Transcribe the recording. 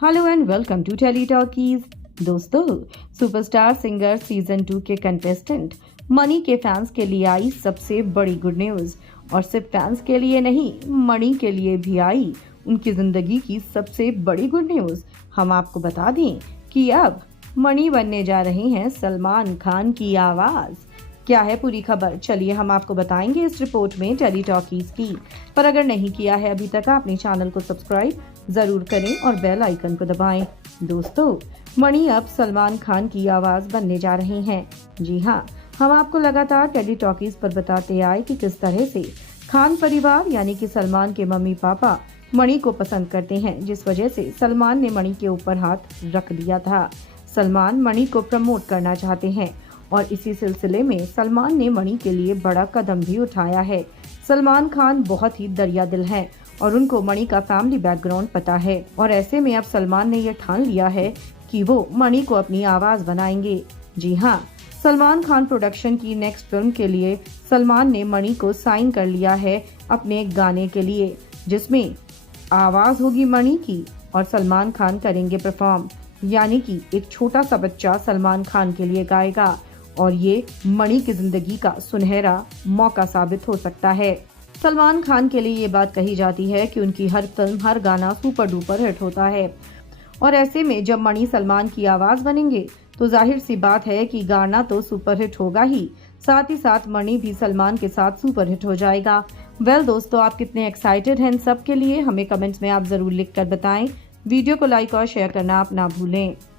Hello and welcome to Tele Talkies. दोस्तों, superstar singer season 2 के contestant मणि के fans के लिए आई सबसे बड़ी गुड न्यूज। और सिर्फ फैंस के लिए नहीं, मणि के लिए भी आई उनकी जिंदगी की सबसे बड़ी गुड न्यूज। हम आपको बता दें कि अब मणि बनने जा रहे हैं सलमान खान की आवाज। क्या है पूरी खबर, चलिए हम आपको बताएंगे इस रिपोर्ट में टेली टॉकीज की। पर अगर नहीं किया है अभी तक अपने चैनल को सब्सक्राइब जरूर करें और बेल आइकन को दबाएं। दोस्तों, मणि अब सलमान खान की आवाज बनने जा रहे हैं। जी हाँ, हम आपको लगातार टेली टॉकीज पर बताते आए कि किस तरह से खान परिवार यानी कि सलमान के मम्मी पापा मणि को पसंद करते हैं, जिस वजह से सलमान ने मणि के ऊपर हाथ रख दिया था। सलमान मणि को प्रमोट करना चाहते हैं और इसी सिलसिले में सलमान ने मणि के लिए बड़ा कदम भी उठाया है। सलमान खान बहुत ही दरिया दिल हैं और उनको मणि का फैमिली बैकग्राउंड पता है, और ऐसे में अब सलमान ने यह ठान लिया है कि वो मणि को अपनी आवाज बनाएंगे। जी हाँ, सलमान खान प्रोडक्शन की नेक्स्ट फिल्म के लिए सलमान ने मणि को साइन कर लिया है अपने एक गाने के लिए, जिसमें आवाज होगी मणि की और सलमान खान करेंगे परफॉर्म। यानी कि एक छोटा सा बच्चा सलमान खान के लिए गाएगा और ये मणि की जिंदगी का सुनहरा मौका साबित हो सकता है। सलमान खान के लिए ये बात कही जाती है कि उनकी हर फिल्म, हर गाना सुपर डुपर हिट होता है, और ऐसे में जब मणि सलमान की आवाज बनेंगे तो जाहिर सी बात है कि गाना तो सुपर हिट होगा ही, साथ ही साथ मणि भी सलमान के साथ सुपर हिट हो जाएगा। दोस्तों, आप कितने एक्साइटेड हैं इन सब के लिए, हमें कमेंट्स में आप जरूर लिख कर बताएं। वीडियो को लाइक और शेयर करना आप ना भूलें।